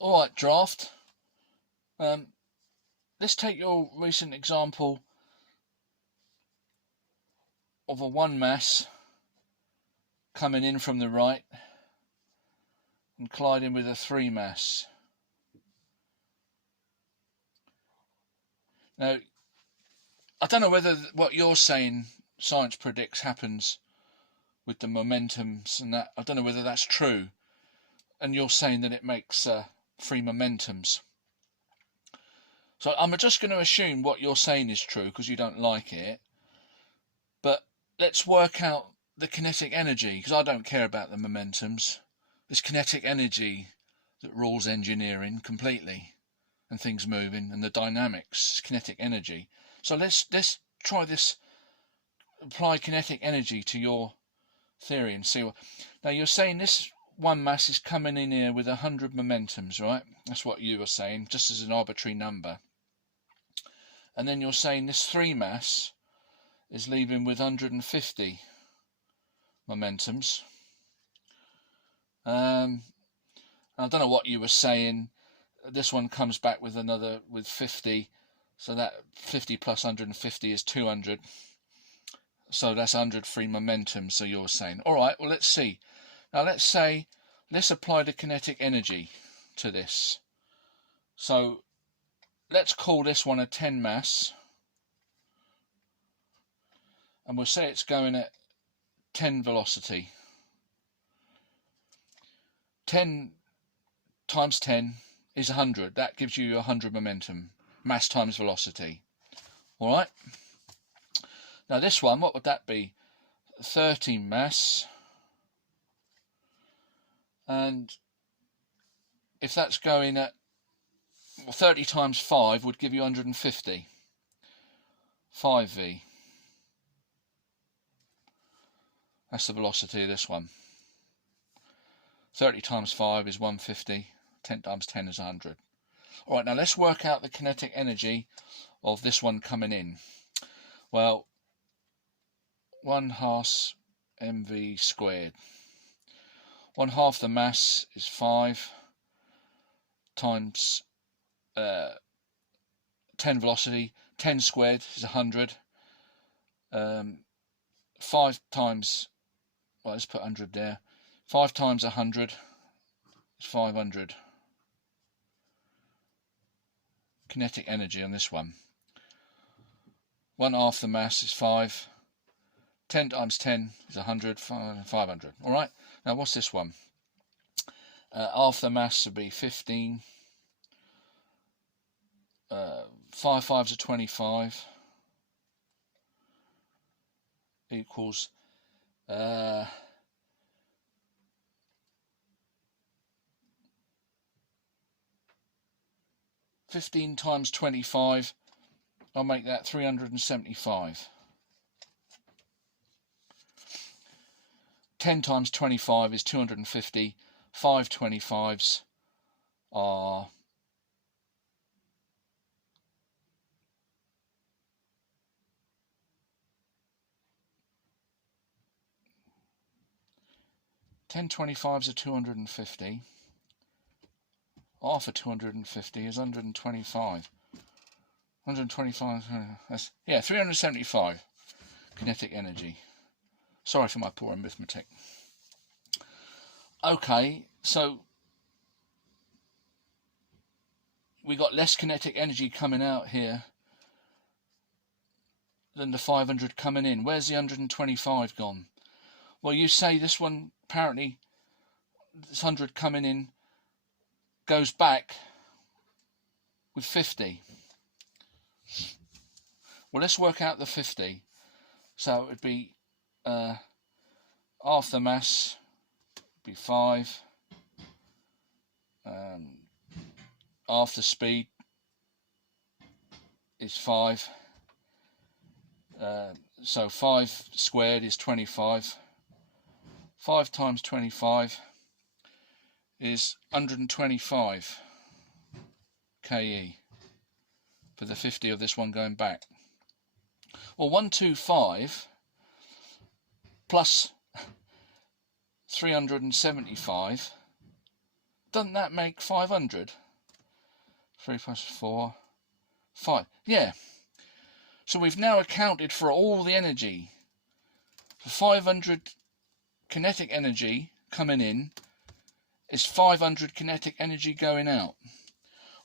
Alright, Draft. Let's take your recent example of a 1 mass coming in from the right and colliding with a 3 mass. Now, I don't know whether what you're saying science predicts happens with the momentums and that. I don't know whether that's true. And you're saying that it makes 3 momentums. So I'm just going to assume what you're saying is true because you don't like it. But let's work out the kinetic energy, because I don't care about the momentums. It's kinetic energy that rules engineering completely, and things moving, and the dynamics, kinetic energy. So let's try this, apply kinetic energy to your theory and see what. Now you're saying this 1 mass is coming in here with 100 momentums, right? That's what you were saying, just as an arbitrary number. And then you're saying this 3 mass is leaving with 150 momentums. I don't know what you were saying. This one comes back with another, with 50. So that 50 plus 150 is 200. So that's 100 free momentum. So you're saying, all right, well, let's see. Now let's apply the kinetic energy to this. So let's call this one a 10 mass. And we'll say it's going at 10 velocity. 10 times 10 is 100. That gives you 100 momentum. Mass times velocity. Alright? Now this one, what would that be? 13 mass. And if that's going at 30 times 5 would give you 150. 5v. That's the velocity of this one. 30 times 5 is 150. 10 times 10 is 100. Alright, now let's work out the kinetic energy of this one coming in. Well, 1/2 mv squared. 1/2 the mass is 5 times 10 velocity. 10 squared is 100. 5 times, well, let's put 100 there. 5 times 100 is 500. Kinetic energy on this one. 1/2 the mass is 5. 10 times 10 is 100. 500. All right. Now what's this one? Half the mass would be 15. 5 5s are 25. Equals 15 times 25, I'll make that 375. 10 times 25 is 250. 5 25s are 10 25s are 250. Half of 250 is 125. 125, that's, yeah, 375 kinetic energy. Sorry for my poor arithmetic. Okay, so we got less kinetic energy coming out here than the 500 coming in. Where's the 125 gone? Well, you say this one, apparently, this 100 coming in goes back with 50. Well, let's work out the 50. So it would be half the mass would be 5. Half the speed is 5. So 5 squared is 25. 5 times 25 is 125 KE for the 50 of this one going back. Well, 125 plus 375 doesn't that make 500? 3 plus 4, 5. Yeah. So we've now accounted for all the energy. For 500 kinetic energy coming in is 500 kinetic energy going out.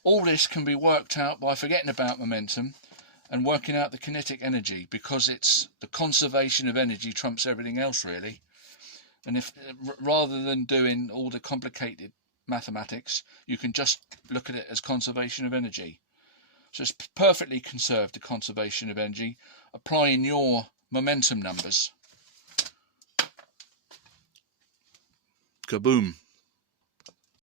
All this can be worked out by forgetting about momentum and working out the kinetic energy, because it's the conservation of energy trumps everything else, really. And if rather than doing all the complicated mathematics, you can just look at it as conservation of energy. So it's perfectly conserved, the conservation of energy, applying your momentum numbers. Kaboom.